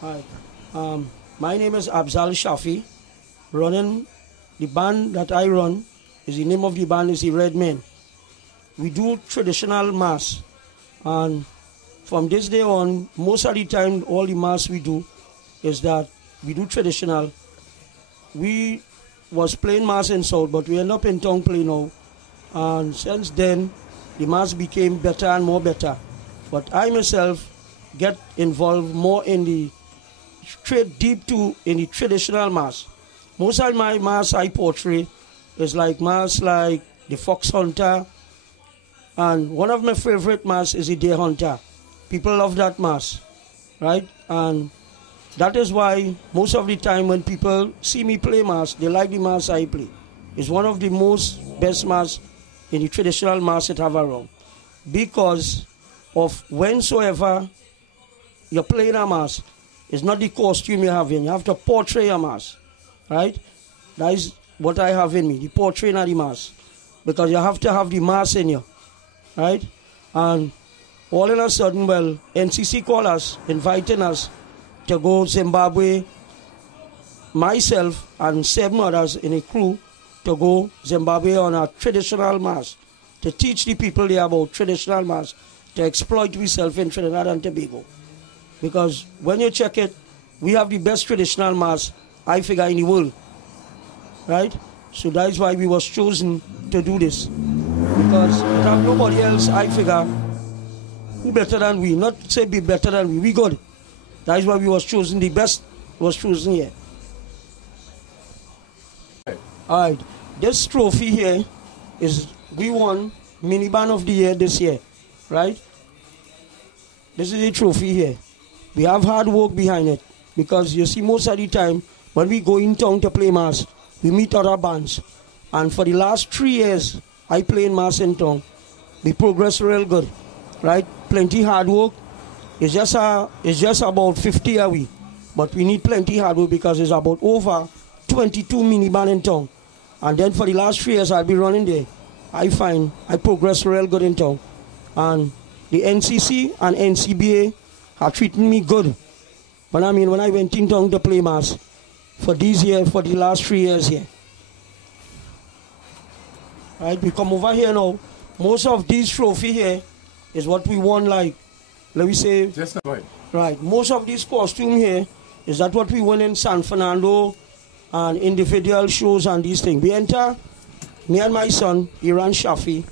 Hi. My name is Abzal Shafi. Running the band that I run is the name of the band is the Red Men. We do traditional mass, and from this day on, most of the time, all the mass we do is that we do traditional. We was playing mass in South, but we end up in town playing now, and since then, the mass became better and more better. But I myself get involved more in the in the traditional mass. Most of my mass I portray is like mass like the fox hunter, and one of my favorite mass is the deer hunter. People love that mass, right? And that is why most of the time when people see me play mass, they like the mass I play. It's one of the most best mass in the traditional mass that have around, because of whensoever you're playing a mass, it's not the costume you have in. You have to portray a mass, right? That is what I have in me, the portraying of the mass, because you have to have the mass in you, right? And all of a sudden, well, NCC called us, inviting us to go Zimbabwe, myself and 7 others in a crew to go Zimbabwe on a traditional mass, to teach the people there about traditional mass, to exploit ourselves in Trinidad and Tobago. Because when you check it, we have the best traditional mass, I figure, in the world, right? So that's why we was chosen to do this. Because we have nobody else, I figure, who better than we. Not say be better than we good. That's why we was chosen, the best was chosen here. All right, this trophy here is, we won mini band of the year this year, right? This is the trophy here. We have hard work behind it, because you see most of the time when we go in town to play mass, we meet other bands. And for the last 3 years, I play in mass in town. We progress real good, right? Plenty hard work. It's just about 50 a week, but we need plenty hard work because it's about over 22 mini band in town. And then for the last 3 years I'll be running there. I find I progress real good in town. And the NCC and NCBA are treating me good. But I mean, when I went in town to play mass for these years, for the last 3 years here. Right, we come over here now. Most of these trophy here is what we won, like, let me say. Just right. Right, most of these costume here is that what we won in San Fernando and individual shows and these things. We enter, me and my son, Iran Shafi,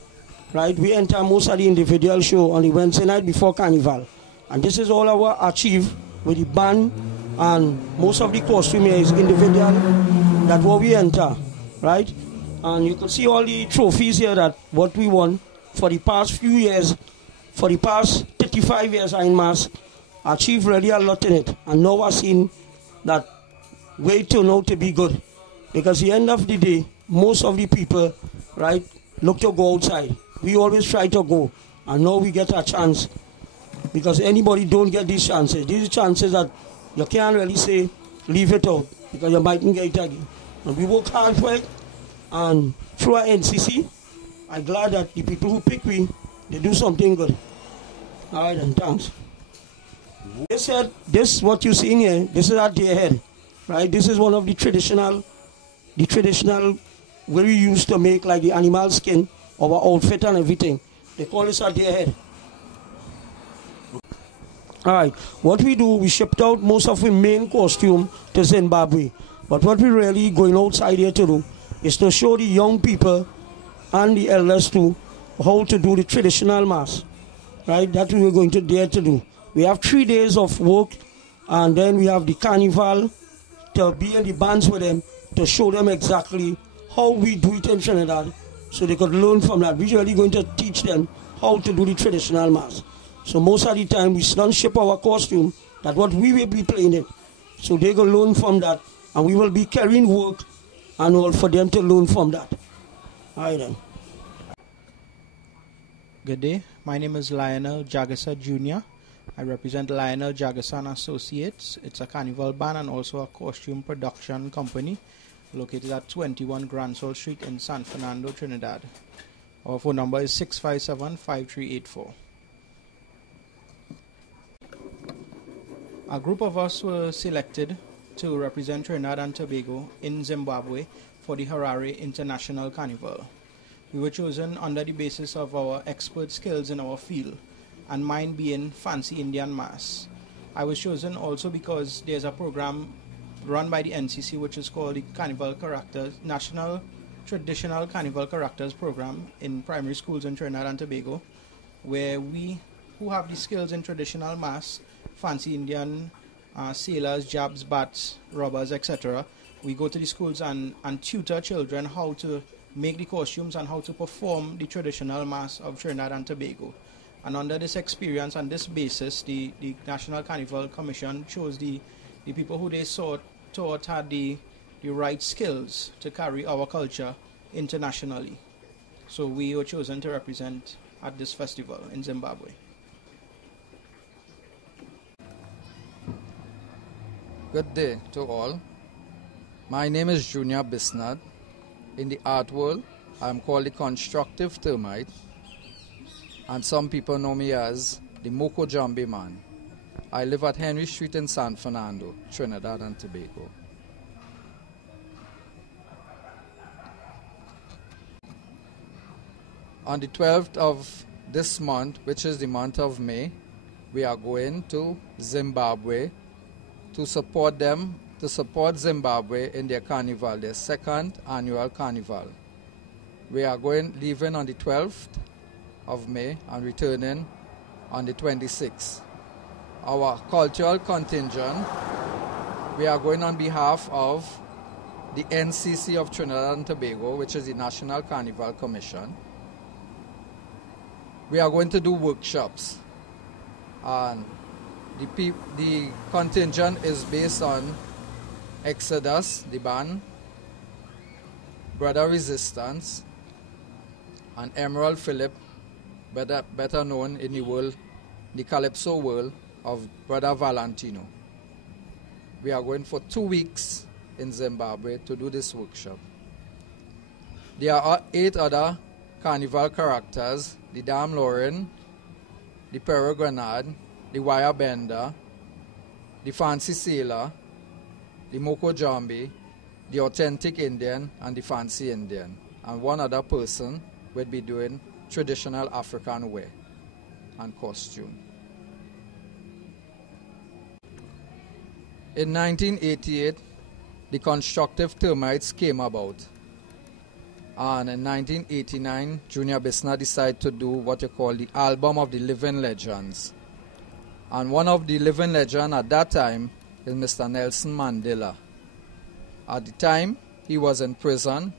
right, we enter most of the individual show on the Wednesday night before Carnival. And this is all our achieve with the band, and most of the costume here is individual. That's what we enter, right? And you can see all the trophies here that what we won for the past few years, for the past 35 years in mass, achieved really a lot in it. And now I've seen that way turned out to be good. Because at the end of the day, most of the people, right, look to go outside. We always try to go, and now we get a chance. Because anybody don't get these chances. These chances that you can't really say, leave it out, because you mightn't get it again. And we work hard for it, and through our NCC, I'm glad that the people who pick me, they do something good. All right, and thanks. This what you see in here, this is our deer head, right? This is one of the traditional where we used to make like the animal skin, our outfit and everything. They call this a deer head. All right, what we do, we shipped out most of the main costume to Zimbabwe. But what we really going outside here to do is to show the young people and the elders too how to do the traditional mass, right? That we're going to dare to do. We have 3 days of work, and then we have the carnival to be in the bands with them, to show them exactly how we do it in Trinidad, so they could learn from that. We're really going to teach them how to do the traditional mass. So most of the time we don't ship our costume, that's what we will be playing it. So they can learn from that, and we will be carrying work and all for them to learn from that. All right then. Good day, my name is Lionel Jagasa Jr. I represent Lionel Jagasa and Associates. It's a carnival band and also a costume production company located at 21 Grand Sol Street in San Fernando, Trinidad. Our phone number is 657-5384. A group of us were selected to represent Trinidad and Tobago in Zimbabwe for the Harare International Carnival. We were chosen under the basis of our expert skills in our field, and mine being fancy Indian mass. I was chosen also because there's a program run by the NCC which is called the Carnival Characters, National Traditional Carnival Characters Program in primary schools in Trinidad and Tobago, where we who have the skills in traditional mass, fancy Indian, sailors, jabs, bats, robbers, etc., we go to the schools and tutor children how to make the costumes and how to perform the traditional mass of Trinidad and Tobago. And under this experience and this basis, the National Carnival Commission chose the people who they thought had the right skills to carry our culture internationally. So we were chosen to represent at this festival in Zimbabwe. Good day to all. My name is Victoria Bisnath. In the art world, I am called the Constructive Termite, and some people know me as the Moko jumbie man. I live at Henry Street in San Fernando, Trinidad and Tobago. On the 12th of this month, which is the month of May, we are going to Zimbabwe to support them, to support Zimbabwe in their carnival, their second annual carnival. We are leaving on the 12th of May and returning on the 26th. Our cultural contingent, we are going on behalf of the NCC of Trinidad and Tobago, which is the National Carnival Commission. We are going to do workshops, and the contingent is based on Exodus, the band, Brother Resistance, and Emerald Philip, better known in the world, the Calypso world, of Brother Valentino. We are going for 2 weeks in Zimbabwe to do this workshop. There are 8 other carnival characters: the Dame Lauren, the Peregrinade, the Wire Bender, the Fancy Sailor, the Moko jumbie, the Authentic Indian, and the Fancy Indian. And one other person will be doing traditional African wear and costume. In 1988, the Constructive Termites came about. And in 1989, Victoria Bisnath decided to do what you call the Album of the Living Legends. And one of the living legends at that time is Mr. Nelson Mandela. At the time, he was in prison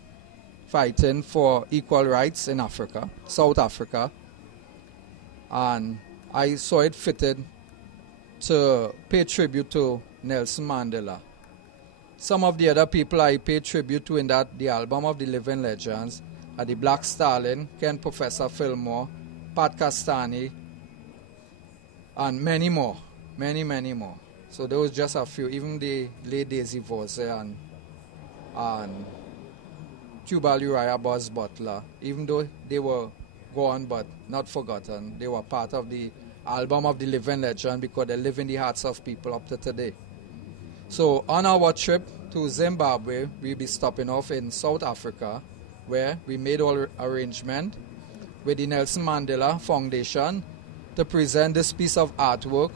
fighting for equal rights in Africa, South Africa. And I saw it fitted to pay tribute to Nelson Mandela. Some of the other people I pay tribute to in the Album of the Living Legends are the Black Stalin, Ken Professor Fillmore, Pat Castani, and many more, many more. So there was just a few, even the late Daisy Vose and Tubal Uriah Buzz Butler, even though they were gone but not forgotten, they were part of the Album of the Living Legend because they live in the hearts of people up to today. So on our trip to Zimbabwe, we'll be stopping off in South Africa, where we made all arrangement with the Nelson Mandela Foundation to present this piece of artwork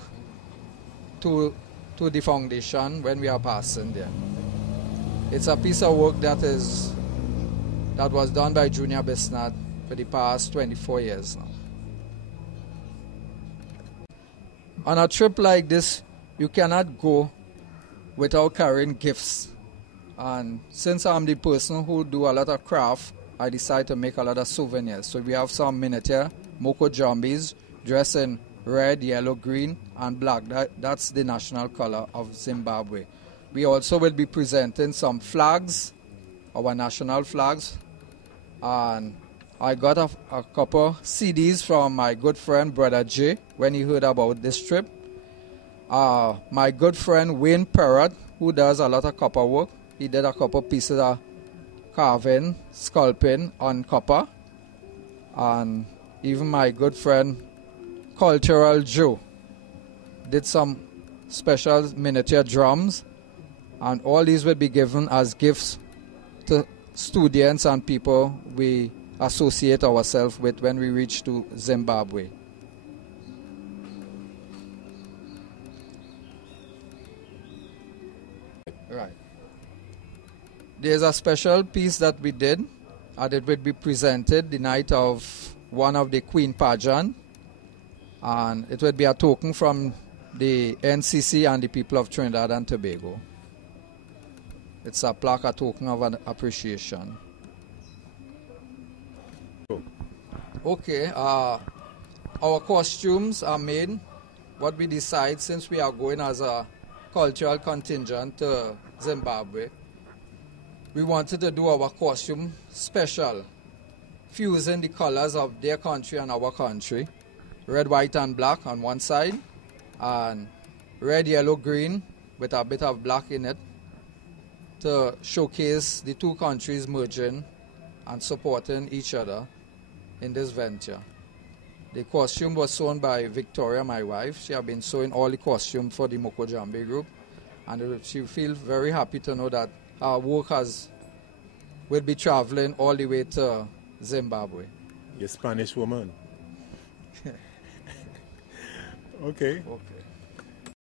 to the foundation when we are passing there. It's a piece of work that was done by Victoria Bisnath for the past 24 years now. On a trip like this, you cannot go without carrying gifts. And since I'm the person who do a lot of craft, I decided to make a lot of souvenirs. So we have some miniature Moko jumbies dressed in red, yellow, green, and black. That's the national color of Zimbabwe. We also will be presenting some flags, our national flags. And I got a couple CDs from my good friend, Brother J, when he heard about this trip. My good friend Wayne Perrott, who does a lot of copper work, he did a couple pieces of carving, sculpting on copper. And even my good friend Cultural Joe did some special miniature drums, and all these will be given as gifts to students and people we associate ourselves with when we reach to Zimbabwe. Right. There's a special piece that we did, and it will be presented the night of one of the Queen pageant, and it will be a token from the NCC and the people of Trinidad and Tobago. It's a plaque, a token of an appreciation. Okay, our costumes are made. What we decide, since we are going as a cultural contingent to Zimbabwe, we wanted to do our costume special, fusing the colors of their country and our country. Red, white, and black on one side, and red, yellow, green with a bit of black in it to showcase the two countries merging and supporting each other in this venture. The costume was sewn by Victoria, my wife. She has been sewing all the costume for the Moko jumbie group, and she feels very happy to know that our workers will be traveling all the way to Zimbabwe. You're a Spanish woman. Okay. Okay.